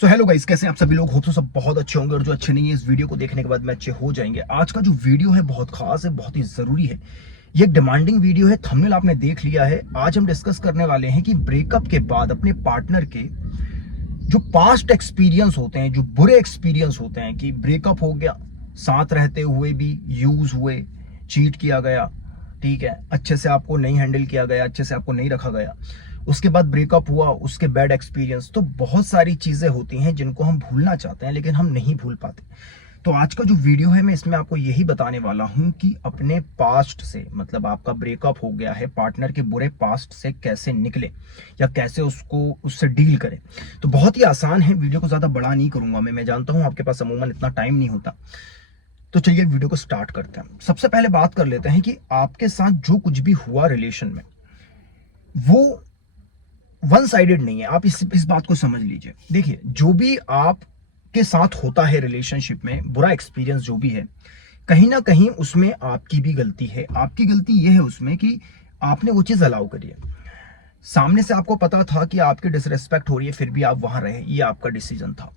So hello guys, कैसे हैं आप सभी लोग। होप सो सब बहुत अच्छे होंगे और जो अच्छे नहीं है इस वीडियो को देखने के बाद में अच्छे हो जाएंगे। आज का जो वीडियो है बहुत खास है, बहुत ही जरूरी है। ये एक डिमांडिंग वीडियो है, थंबनेल आपने देख लिया है। आज हम डिस्कस करने वाले हैं कि ब्रेकअप के बाद अपने पार्टनर के जो पास्ट एक्सपीरियंस होते हैं, जो बुरे एक्सपीरियंस होते हैं कि ब्रेकअप हो गया, साथ रहते हुए भी यूज हुए, चीट किया गया, ठीक है, अच्छे से आपको नहीं हैंडल किया गया, अच्छे से आपको नहीं रखा गया, उसके बाद ब्रेकअप हुआ, उसके बैड एक्सपीरियंस। तो बहुत सारी चीजें होती हैं जिनको हम भूलना चाहते हैं लेकिन हम नहीं भूल पाते। तो आज का जो वीडियो है मैं इसमें आपको यही बताने वाला हूं कि अपने पास्ट से, मतलब आपका ब्रेकअप हो गया है, पार्टनर के बुरे पास्ट से कैसे निकले या कैसे उससे डील करें। तो बहुत ही आसान है, वीडियो को ज्यादा बड़ा नहीं करूंगा मैं जानता हूं आपके पास अमूमन इतना टाइम नहीं होता। तो चलिए वीडियो को स्टार्ट करते हैं। सबसे पहले बात कर लेते हैं कि आपके साथ जो कुछ भी हुआ रिलेशन में वो वन साइडेड नहीं है। आप इस बात को समझ लीजिए। देखिए, जो भी आप के साथ होता है रिलेशनशिप में, बुरा एक्सपीरियंस जो भी है, कहीं ना कहीं उसमें आपकी भी गलती है। आपकी गलती यह है उसमें कि आपने वो चीज अलाउ करी है। सामने से आपको पता था कि आपकी डिसरेस्पेक्ट हो रही है, फिर भी आप वहां रहे, ये आपका डिसीजन था।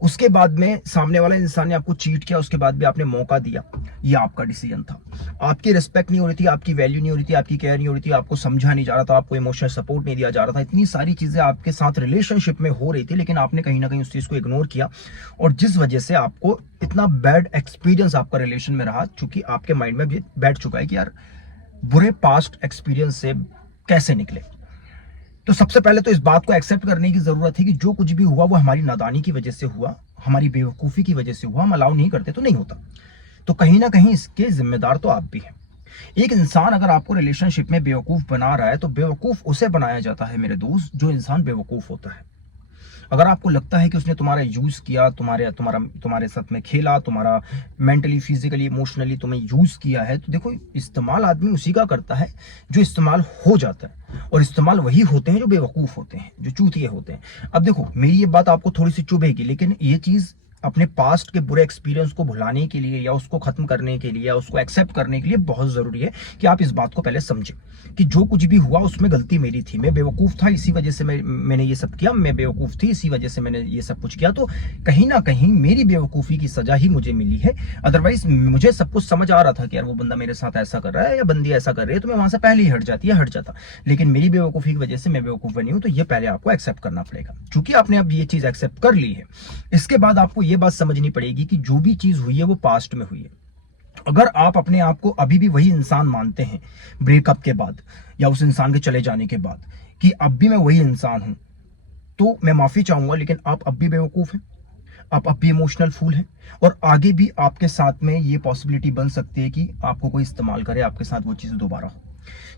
उसके बाद में सामने वाला इंसान ने आपको चीट किया, उसके बाद भी आपने मौका दिया, ये आपका डिसीजन था। आपकी रिस्पेक्ट नहीं हो रही थी, आपकी वैल्यू नहीं हो रही थी, आपकी केयर नहीं हो रही थी, आपको समझा नहीं जा रहा था, आपको इमोशनल सपोर्ट नहीं दिया जा रहा था। इतनी सारी चीजें आपके साथ रिलेशनशिप में हो रही थी लेकिन आपने कहीं ना कहीं उस चीज को इग्नोर किया, और जिस वजह से आपको इतना बैड एक्सपीरियंस आपका रिलेशन में रहा, चूंकि आपके माइंड में भी बैठ चुका है कि यार बुरे पास्ट एक्सपीरियंस से कैसे निकले। तो सबसे पहले तो इस बात को एक्सेप्ट करने की जरूरत है कि जो कुछ भी हुआ वो हमारी नादानी की वजह से हुआ, हमारी बेवकूफी की वजह से हुआ। हम अलाउ नहीं करते तो नहीं होता। तो कहीं ना कहीं इसके जिम्मेदार तो आप भी हैं। एक इंसान अगर आपको रिलेशनशिप में बेवकूफ बना रहा है तो बेवकूफ उसे बनाया जाता है मेरे दोस्त, जो इंसान बेवकूफ होता है। अगर आपको लगता है कि उसने तुम्हारा यूज किया, तुम्हारे साथ में खेला, तुम्हारा मेंटली, फिजिकली, इमोशनली तुम्हें यूज किया है, तो देखो, इस्तेमाल आदमी उसी का करता है जो इस्तेमाल हो जाता है, और इस्तेमाल वही होते हैं जो बेवकूफ होते हैं, जो चूतिए होते हैं। अब देखो, मेरी ये बात आपको थोड़ी सी चुभेगी, लेकिन ये चीज अपने पास्ट के बुरे एक्सपीरियंस को भुलाने के लिए या उसको खत्म करने के लिए या उसको एक्सेप्ट करने के लिए बहुत जरूरी है कि आप इस बात को पहले समझें कि जो कुछ भी हुआ उसमें गलती मेरी थी, मैं बेवकूफ था, इसी वजह से मैंने ये सब किया, मैं बेवकूफ थी, इसी वजह से मैंने ये सब कुछ किया। तो कहीं ना कहीं मेरी बेवकूफी की सजा ही मुझे मिली है। अदरवाइज मुझे सब कुछ समझ आ रहा था कि यार वो बंदा मेरे साथ ऐसा कर रहा है या बंदी ऐसा कर रही है, तो मैं वहां से पहले ही हट जाता। लेकिन मेरी बेवकूफी की वजह से मैं बेवकूफ बनी हूं, तो ये पहले आपको एक्सेप्ट करना पड़ेगा। चूंकि आपने अब ये चीज एक्सेप्ट कर ली है, इसके बाद आपको ये बात समझनी पड़ेगी कि जो भी चीज हुई है वो पास्ट में हुई है। अगर आप अपने आप को अभी भी वही इंसान मानते हैं ब्रेकअप के बाद या उस इंसान के चले जाने के बाद कि अब भी मैं वही इंसान हूं, तो मैं माफी चाहूंगा, लेकिन आप अब भी बेवकूफ हैं, आप अब भी इमोशनल फूल हैं, और आगे भी आपके साथ में ये पॉसिबिलिटी बन सकती है कि आपको कोई इस्तेमाल करे, आपके साथ वो चीज दोबारा हो।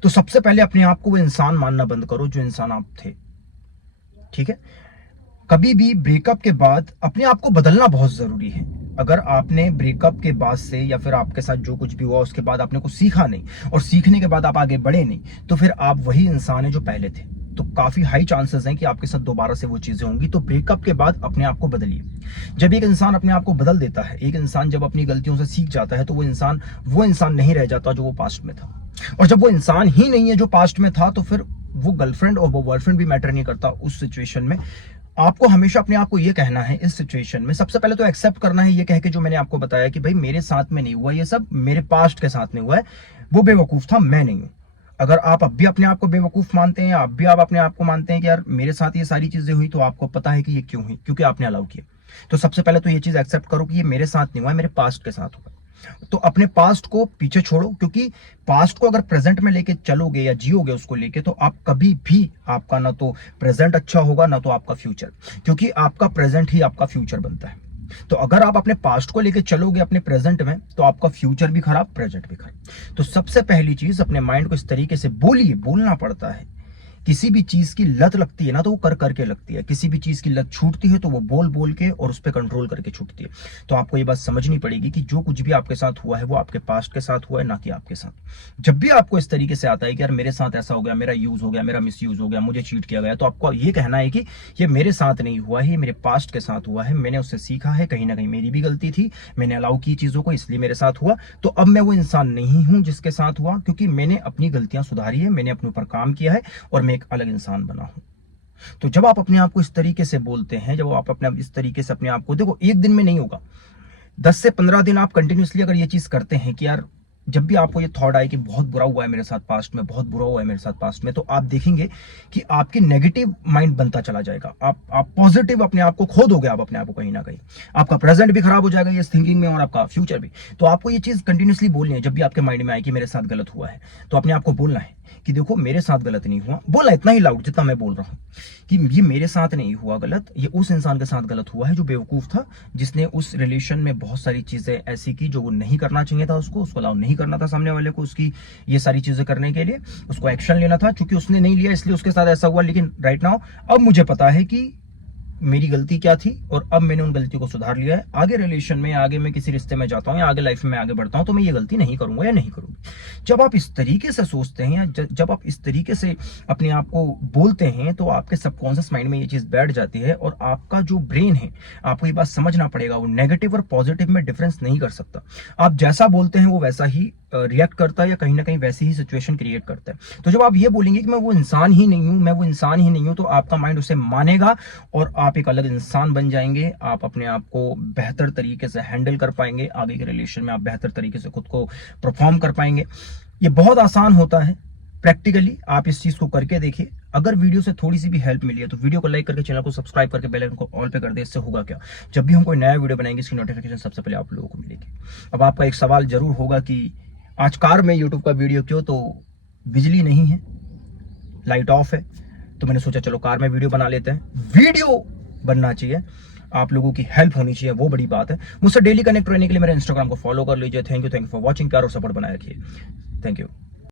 तो सबसे पहले अपने आप को वो इंसान मानना बंद करो जो इंसान आप थे, ठीक है। कभी भी ब्रेकअप के बाद अपने आप को बदलना बहुत जरूरी है। अगर आपने ब्रेकअप के बाद से या फिर आपके साथ जो कुछ भी हुआ उसके बाद आपने कुछ सीखा नहीं और सीखने के बाद आप आगे बढ़े नहीं, तो फिर आप वही इंसान है जो पहले थे। तो काफी हाई चांसेस हैं कि आपके साथ दोबारा से वो चीजें होंगी। तो ब्रेकअप के बाद अपने आप को बदलिए। जब एक इंसान अपने आप को बदल देता है, एक इंसान जब अपनी गलतियों से सीख जाता है, तो वो इंसान नहीं रह जाता जो वो पास्ट में था। और जब वो इंसान ही नहीं है जो पास्ट में था, तो फिर वो गर्लफ्रेंड और वो बॉयफ्रेंड भी मैटर नहीं करता उस सिचुएशन में। आपको हमेशा अपने आप को ये कहना है इस सिचुएशन में, सबसे पहले तो एक्सेप्ट करना है ये कह के जो मैंने आपको बताया कि भाई मेरे साथ में नहीं हुआ, ये सब मेरे पास्ट के साथ नहीं हुआ है, वो बेवकूफ था, मैं नहीं हूं। अगर आप अब भी अपने आप को बेवकूफ मानते हैं, अब भी आप अपने आप को मानते हैं कि यार मेरे साथ ये सारी चीजें हुई, तो आपको पता है कि ये क्यों हुई, क्योंकि आपने अलाउ किया। तो सबसे पहले तो ये चीज एक्सेप्ट करो कि ये मेरे साथ नहीं हुआ है, मेरे पास्ट के साथ हुआ। तो अपने पास्ट को पीछे छोड़ो, क्योंकि पास्ट को अगर प्रेजेंट में लेके चलोगे या जियोगे उसको लेके, तो आप कभी भी, आपका ना तो प्रेजेंट अच्छा होगा ना तो आपका फ्यूचर, क्योंकि आपका प्रेजेंट ही आपका फ्यूचर बनता है। तो अगर आप अपने पास्ट को लेके चलोगे अपने प्रेजेंट में, तो आपका फ्यूचर भी खराब, प्रेजेंट भी खराब। तो सबसे पहली चीज, अपने माइंड को इस तरीके से बोलना पड़ता है। किसी भी चीज की लत लगती है ना तो वो कर करके लगती है, किसी भी चीज की लत छूटती है तो वो बोल के और उस पर कंट्रोल करके छूटती है। तो आपको ये बात समझनी पड़ेगी कि जो कुछ भी आपके साथ हुआ है वो आपके पास्ट के साथ हुआ है, ना कि आपके साथ। जब भी आपको इस तरीके से आता है कि यार मेरे साथ ऐसा हो गया, मेरा यूज हो गया, मेरा मिस यूज हो गया, मुझे चीट किया गया, तो आपको ये कहना है कि ये मेरे साथ नहीं हुआ है, मेरे पास्ट के साथ हुआ है, मैंने उससे सीखा है, कहीं ना कहीं मेरी भी गलती थी, मैंने अलाउ की चीजों को, इसलिए मेरे साथ हुआ। तो अब मैं वो इंसान नहीं हूं जिसके साथ हुआ, क्योंकि मैंने अपनी गलतियां सुधारी है, मैंने अपने ऊपर काम किया है और मैं एक अलग इंसान बना हूं। तो जब आप अपने आप को इस तरीके से बोलते हैं, जब आप अपने इस तरीके से अपने आप को, देखो एक दिन में नहीं होगा, 10 से 15 दिन आप कंटिन्यूसली अगर ये चीज करते हैं कि यार जब भी आपको ये थॉट आए कि बहुत बुरा हुआ है मेरे साथ पास्ट में, बहुत बुरा हुआ है मेरे साथ पास्ट में, तो आप देखेंगे कि आपकी नेगेटिव माइंड बनता चला जाएगा। आप पॉजिटिव अपने आप को खो दोगे, आप अपने आप को कहीं ना कहीं। आपका प्रेजेंट भी खराब हो जाएगा ये थिंकिंग में, और आपका फ्यूचर भी। तो आपको ये चीज कंटिन्यूसली बोलनी है। जब भी आपके माइंड में आए कि मेरे साथ गलत हुआ है, तो अपने आप को बोलना है कि देखो मेरे साथ गलत नहीं हुआ। बोलना इतना ही लाउड जितना मैं बोल रहा हूं कि ये मेरे साथ नहीं हुआ गलत, ये उस इंसान के साथ गलत हुआ है जो बेवकूफ था, जिसने उस रिलेशन में बहुत सारी चीजें ऐसी की जो वो नहीं करना चाहिए था, उसको अलाउ नहीं करना था सामने वाले को उसकी ये सारी चीजें करने के लिए। उसको एक्शन लेना था, चूंकि उसने नहीं लिया इसलिए उसके साथ ऐसा हुआ। लेकिन राइट नाउ अब मुझे पता है कि मेरी गलती क्या थी, और अब मैंने उन गलतियों को सुधार लिया है। आगे रिलेशन में, आगे मैं किसी रिश्ते में जाता हूं या आगे लाइफ में आगे बढ़ता हूं, तो मैं ये गलती नहीं करूंगा या नहीं करूंगी। जब आप इस तरीके से सोचते हैं या जब आप इस तरीके से अपने आप को बोलते हैं, तो आपके सबकॉन्शियस माइंड में ये चीज बैठ जाती है, और आपका जो ब्रेन है, आपको ये बात समझना पड़ेगा, वो नेगेटिव और पॉजिटिव में डिफरेंस नहीं कर सकता। आप जैसा बोलते हैं वो वैसा ही रिएक्ट करता है, या कहीं ना कहीं वैसी ही सिचुएशन क्रिएट करता है। तो जब आप ये बोलेंगे कि मैं वो इंसान ही नहीं हूं, मैं वो इंसान ही नहीं हूं, तो आपका माइंड उसे मानेगा और आप एक अलग इंसान बन जाएंगे। आप अपने आप को बेहतर तरीके से हैंडल कर पाएंगे, आगे के रिलेशन में आप बेहतर तरीके से खुद को परफॉर्म कर पाएंगे। ये बहुत आसान होता है प्रैक्टिकली, आप इस चीज को करके देखिए। अगर वीडियो से थोड़ी सी भी हेल्प मिली है तो वीडियो को लाइक करके, चैनल को सब्सक्राइब करके, बेल आइकन को ऑल पे कर दे। इससे होगा क्या, जब भी हम कोई नया वीडियो बनाएंगे इसकी नोटिफिकेशन सबसे पहले आप लोगों को मिलेगी। अब आपका एक सवाल जरूर होगा कि आज कार में यूट्यूब का वीडियो क्यों, तो बिजली नहीं है, लाइट ऑफ है, तो मैंने सोचा चलो कार में वीडियो बना लेते हैं। वीडियो बनना चाहिए, आप लोगों की हेल्प होनी चाहिए, वो बड़ी बात है। मुझसे डेली कनेक्ट रहने के लिए मेरे इंस्टाग्राम को फॉलो कर लीजिए। Thank you for watching. प्यार और सपोर्ट बनाए रखिए। Thank you.